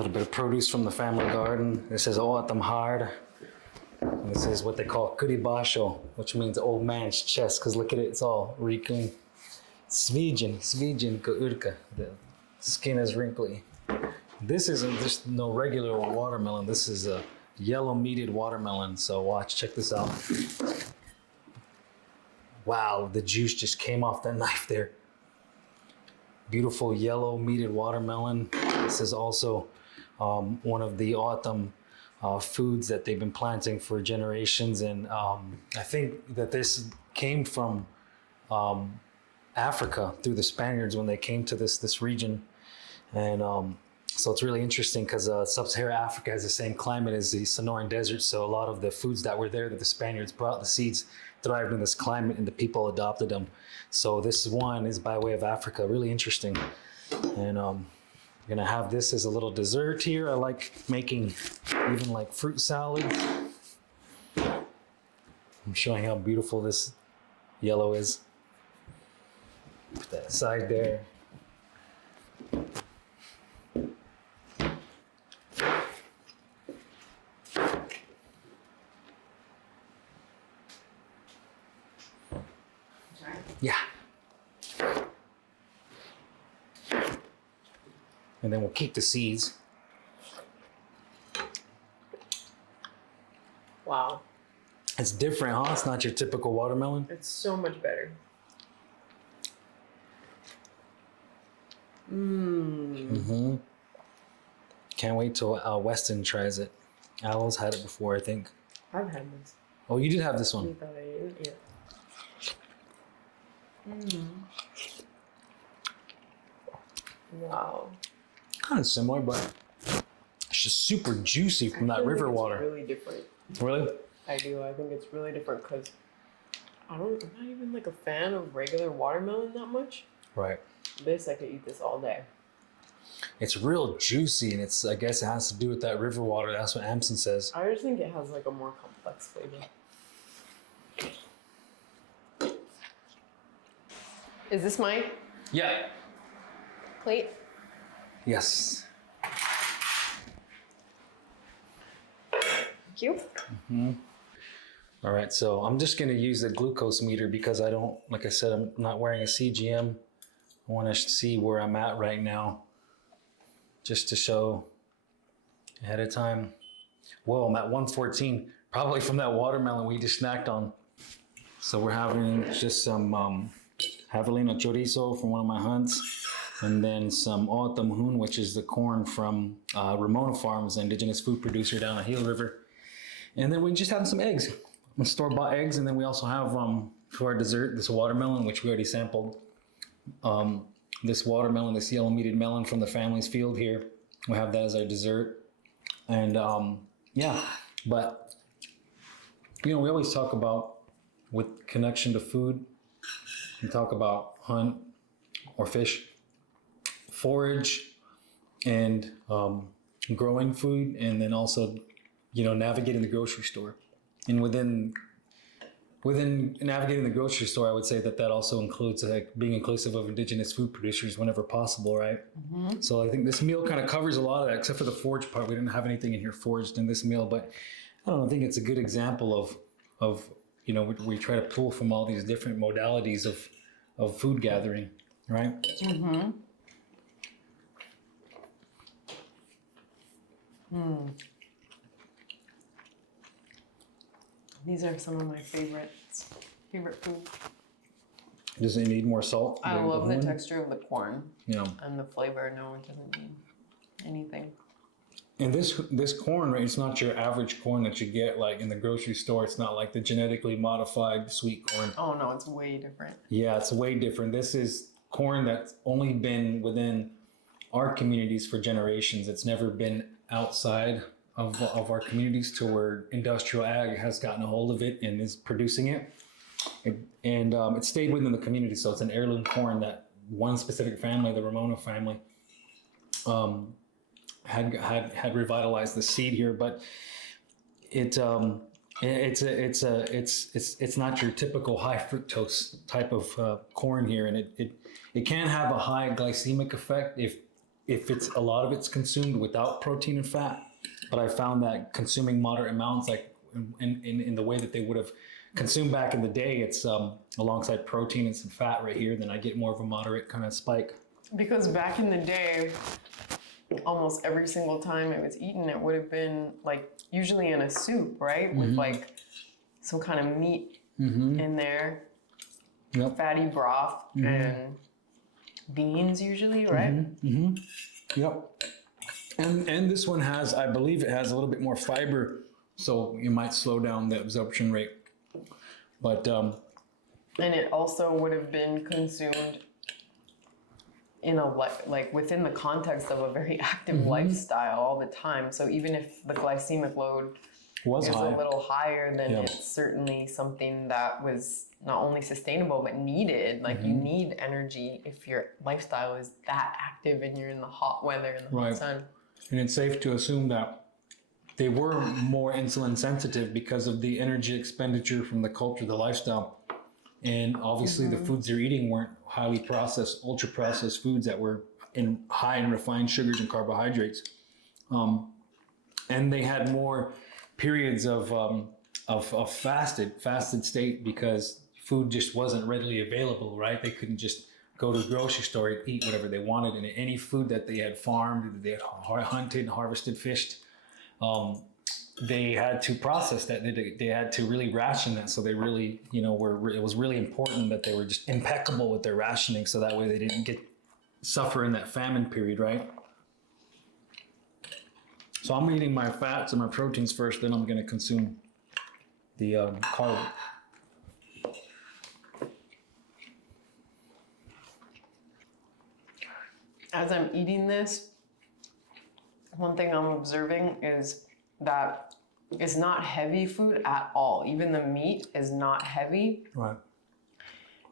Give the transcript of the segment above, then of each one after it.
little bit of produce from the family garden. This is Oatam hard. This is what they call kuribasho, which means old man's chest, because look at it, it's all wrinkly. Svijin ka urka. The skin is wrinkly. This isn't just no regular watermelon. This is a yellow meated watermelon. So watch, check this out. Wow, the juice just came off that knife there. Beautiful yellow meated watermelon. This is also one of the autumn foods that they've been planting for generations. And I think that this came from Africa through the Spaniards when they came to this region. And so it's really interesting because sub-Saharan Africa has the same climate as the Sonoran Desert. So a lot of the foods that were there that the Spaniards brought, the seeds thrived in this climate and the people adopted them. So this one is by way of Africa, really interesting. And I'm gonna have this as a little dessert here. I like making even like fruit salad. I'm showing how beautiful this yellow is. Put that aside there. Yeah. And then we'll keep the seeds. Wow. It's different, huh? It's not your typical watermelon. It's so much better. Mm-hmm. Can't wait till Weston tries it. Aloe's had it before, I think. I've had this. Oh, you did have this one. You thought I didn't? Yeah. Wow. Kind of similar, but it's just super juicy from that river water. It's really different. Really? I do. I think it's really different because I'm not even like a fan of regular watermelon that much. Right. This, I could eat this all day. It's real juicy, and I guess it has to do with that river water. That's what Amson says. I just think it has like a more complex flavor. Is this my Yeah. plate? Yes. Thank you. Mm-hmm. All right, so I'm just gonna use the glucose meter because I don't, like I said, I'm not wearing a CGM. I wanna see where I'm at right now, just to show ahead of time. Whoa, I'm at 114, probably from that watermelon we just snacked on. So we're having just some javelina chorizo from one of my hunts, and then some otamhun, which is the corn from Ramona Farms, an indigenous food producer down the Heel River. And then we just have some eggs, store-bought eggs, and then we also have for our dessert this watermelon, which we already sampled. This watermelon, this yellow meated melon from the family's field here. We have that as our dessert. And yeah, but you know, we always talk about with connection to food, we talk about hunt or fish, forage, and growing food, and then also, you know, navigating the grocery store. And within navigating the grocery store, I would say that also includes like being inclusive of indigenous food producers whenever possible, right? Mm-hmm. So I think this meal kind of covers a lot of that, except for the forage part. We didn't have anything in here foraged in this meal, but I don't know, I think it's a good example of you know, we try to pull from all these different modalities of food gathering, right? Mm-hmm. These are some of my favorite food. Does it need more salt? I love the texture of the corn. Yeah. And the flavor. No, it doesn't need anything. And this corn, right, it's not your average corn that you get like in the grocery store. It's not like the genetically modified sweet corn. Oh no, it's way different. Yeah, it's way different. This is corn that's only been within our communities for generations. It's never been outside of our communities to where industrial ag has gotten a hold of it and is producing it. And it stayed within the community. So it's an heirloom corn that one specific family, the Ramona family, had revitalized the seed here, but it's not your typical high fructose type of corn here, and it can have a high glycemic effect if if it's a lot of it's consumed without protein and fat, but I found that consuming moderate amounts, like in the way that they would have consumed back in the day, it's alongside protein and some fat right here, then I get more of a moderate kind of spike. Because back in the day, almost every single time it was eaten, it would have been like usually in a soup, right? With like some kind of meat in there, fatty broth and beans usually, right? Yep. And this one has, I believe it has a little bit more fiber, so you might slow down the absorption rate. But and it also would have been consumed in a like within the context of a very active lifestyle all the time. So even if the glycemic load was is high. a little higher, then it's certainly something that was not only sustainable but needed. Like you need energy if your lifestyle is that active and you're in the hot weather and the hot sun. And it's safe to assume that they were more insulin sensitive because of the energy expenditure from the culture, the lifestyle. And obviously the foods they're eating weren't highly processed, ultra processed foods that were high in refined sugars and carbohydrates. And they had more periods of fasted state because food just wasn't readily available, right? They couldn't just go to the grocery store and eat whatever they wanted. And any food that they had farmed, they had hunted, harvested, fished, they had to process that. They had to really ration that. So they really, it was really important that they were just impeccable with their rationing. So that way they didn't suffer in that famine period, right? So I'm eating my fats and my proteins first, then I'm going to consume the carb. As I'm eating this, one thing I'm observing is that it's not heavy food at all. Even the meat is not heavy. Right.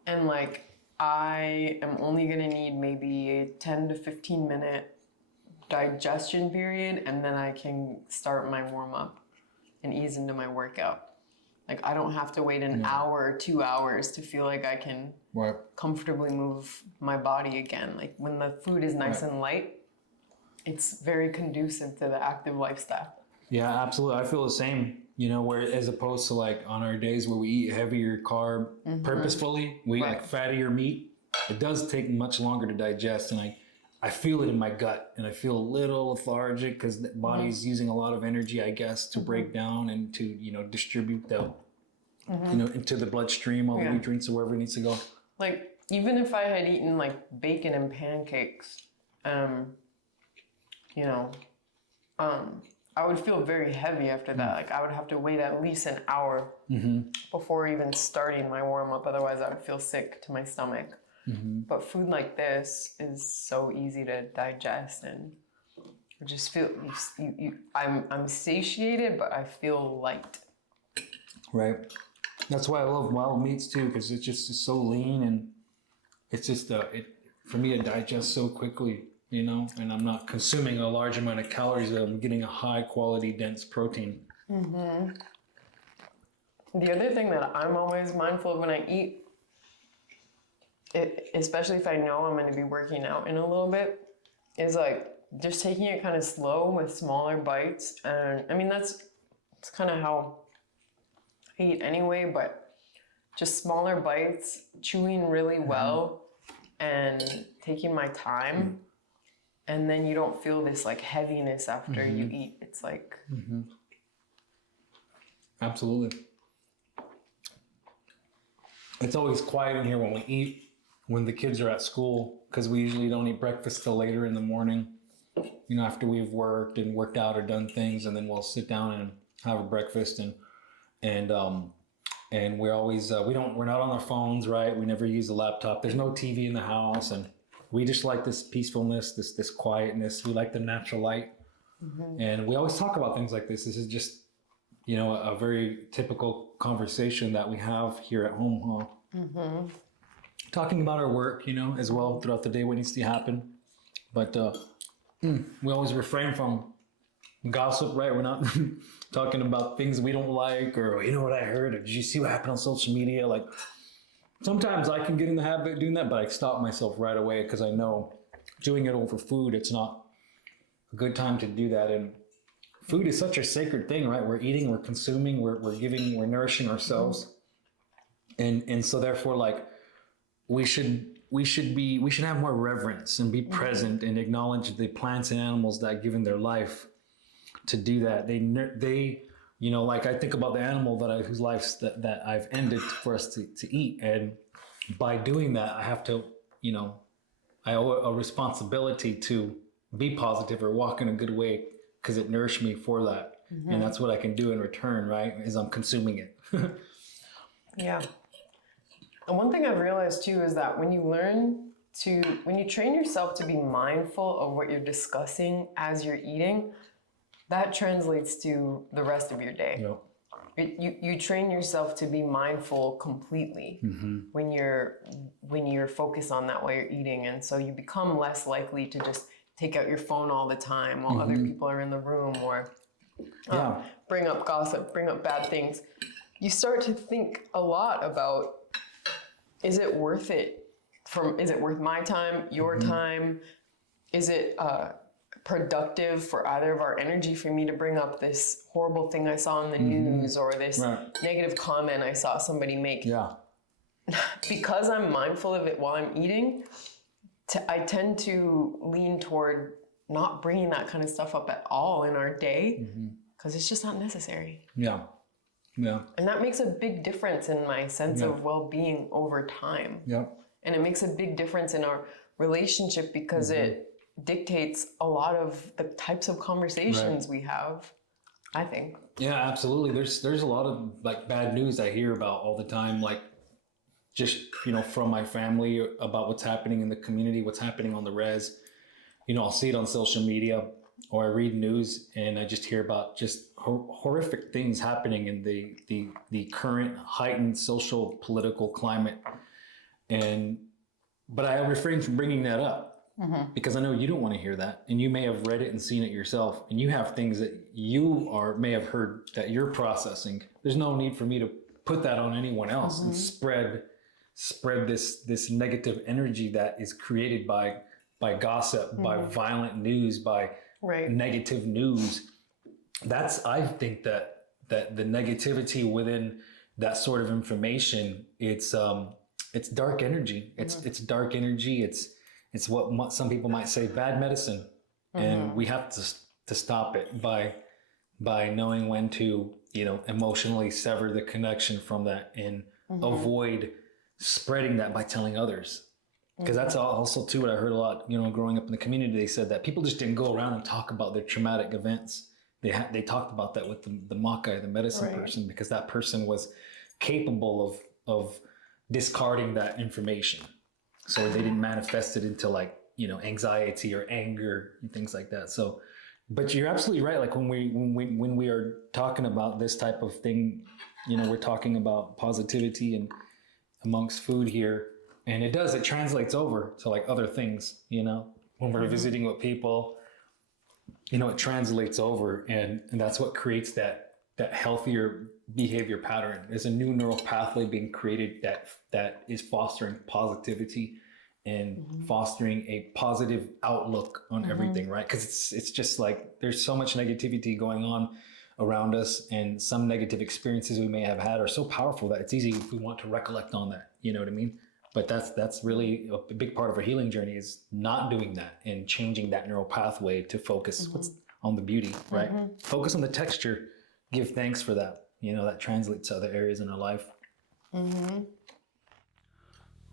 And like, I am only gonna need maybe a 10 to 15 minute digestion period, and then I can start my warm up and ease into my workout. Like, I don't have to wait an hour or 2 hours to feel like I can comfortably move my body again. Like, when the food is nice and light, it's very conducive to the active lifestyle. Yeah, absolutely. I feel the same, where as opposed to like on our days where we eat heavier carb purposefully, we eat like fattier meat. It does take much longer to digest, and I feel it in my gut, and I feel a little lethargic because the body's using a lot of energy, I guess, to break down and to, distribute the, into the bloodstream, all the nutrients or wherever it needs to go. Like, even if I had eaten like bacon and pancakes, I would feel very heavy after that. Like, I would have to wait at least an hour before even starting my warm up. Otherwise, I would feel sick to my stomach. But food like this is so easy to digest, and I just feel I'm satiated, but I feel light. Right. That's why I love wild meats too, because it's just so lean, and it's just for me it digests so quickly. And I'm not consuming a large amount of calories. I'm getting a high quality, dense protein. The other thing that I'm always mindful of when I eat, especially if I know I'm going to be working out in a little bit, is like just taking it kind of slow with smaller bites. And I mean, that's kind of how I eat anyway, but just smaller bites, chewing really well and taking my time. And then you don't feel this like heaviness after you eat. It's like... Absolutely. It's always quiet in here when we eat, when the kids are at school, because we usually don't eat breakfast till later in the morning, after we've worked out or done things, and then we'll sit down and have a breakfast, and we're always, we're not on our phones, right? We never use a laptop. There's no TV in the house, and we just like this peacefulness, this quietness. We like the natural light. And we always talk about things like this. This is just, a very typical conversation that we have here at home, huh? Talking about our work, as well throughout the day, what needs to happen. But we always refrain from gossip, right? We're not talking about things we don't like, or, what I heard, or did you see what happened on social media? Like, sometimes I can get in the habit of doing that, but I stop myself right away because I know doing it over food, it's not a good time to do that. And food is such a sacred thing, right? We're eating, we're consuming, we're giving, we're nourishing ourselves. And so therefore, like, we should have more reverence and be present and acknowledge the plants and animals that given their life to do that. They you know, like, I think about the animal whose lives that I've ended for us to eat. And by doing that, I have to, you know, I owe a responsibility to be positive or walk in a good way because it nourished me for that. And that's what I can do in return, right? Is I'm consuming it. Yeah. And one thing I've realized too is that when you train yourself to be mindful of what you're discussing as you're eating, that translates to the rest of your day. Yep. You train yourself to be mindful completely when you're focused on that while you're eating, and so you become less likely to just take out your phone all the time while other people are in the room, or bring up gossip, bring up bad things. You start to think a lot about, is it worth it? Is it worth my time, your time? Is it productive for either of our energy for me to bring up this horrible thing I saw in the news, or this negative comment I saw somebody make? Yeah. Because I'm mindful of it while I'm eating, I tend to lean toward not bringing that kind of stuff up at all in our day, because it's just not necessary. Yeah. Yeah. And that makes a big difference in my sense of well-being over time. Yeah. And it makes a big difference in our relationship because it dictates a lot of the types of conversations we have, I think. Yeah, absolutely. There's a lot of, like, bad news I hear about all the time, like, just, you know, from my family about what's happening in the community, what's happening on the res. You know, I'll see it on social media, or I read news and I just hear about just horrific things happening in the current heightened social political climate. But I refrain from bringing that up because I know you don't want to hear that, and you may have read it and seen it yourself, and you have things that you may have heard that you're processing. There's no need for me to put that on anyone else and spread this negative energy that is created by gossip, by violent news, by negative news. I think that the negativity within that sort of information, it's dark energy. It's dark energy. It's what some people might say bad medicine, and we have to stop it by knowing when to, you know, emotionally sever the connection from that and avoid spreading that by telling others. Because that's also too what I heard a lot, you know, growing up in the community. They said that people just didn't go around and talk about their traumatic events. They talked about that with the makai, the medicine person, because that person was capable of discarding that information. So they didn't manifest it into, like, you know, anxiety or anger and things like that. So, but you're absolutely right. Like, when we are talking about this type of thing, you know, we're talking about positivity and amongst food here. And it translates over to, like, other things, you know, when we're visiting with people, you know, it translates over, and that's what creates that healthier behavior pattern. There's a new neural pathway being created that is fostering positivity and fostering a positive outlook on everything, right? Because it's just like, there's so much negativity going on around us, and some negative experiences we may have had are so powerful that it's easy if we want to recollect on that, you know what I mean? But that's really a big part of our healing journey, is not doing that and changing that neural pathway to focus on the beauty, right? Focus on the texture, give thanks for that. You know, that translates to other areas in our life.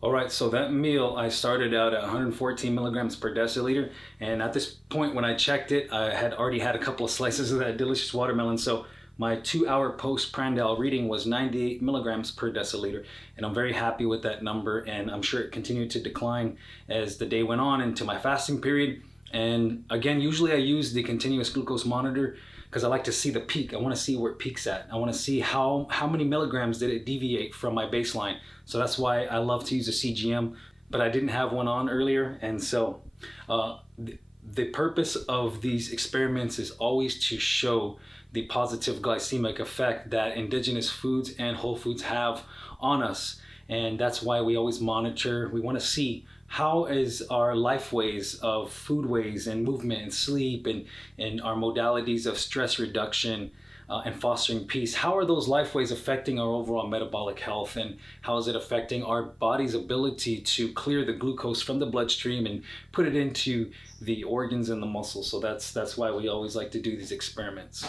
All right, so that meal, I started out at 114 milligrams per deciliter. And at this point, when I checked it, I had already had a couple of slices of that delicious watermelon. So my 2-hour post-prandial reading was 98 milligrams per deciliter. And I'm very happy with that number. And I'm sure it continued to decline as the day went on into my fasting period. And again, usually I use the continuous glucose monitor because I like to see the peak. I want to see where it peaks at. I want to see how many milligrams did it deviate from my baseline. So that's why I love to use a CGM, but I didn't have one on earlier. And so the purpose of these experiments is always to show the positive glycemic effect that indigenous foods and whole foods have on us. And that's why we always monitor. We want to see how is our life ways of food ways and movement and sleep and our modalities of stress reduction and fostering peace, how are those life ways affecting our overall metabolic health, and how is it affecting our body's ability to clear the glucose from the bloodstream and put it into the organs and the muscles? So that's why we always like to do these experiments.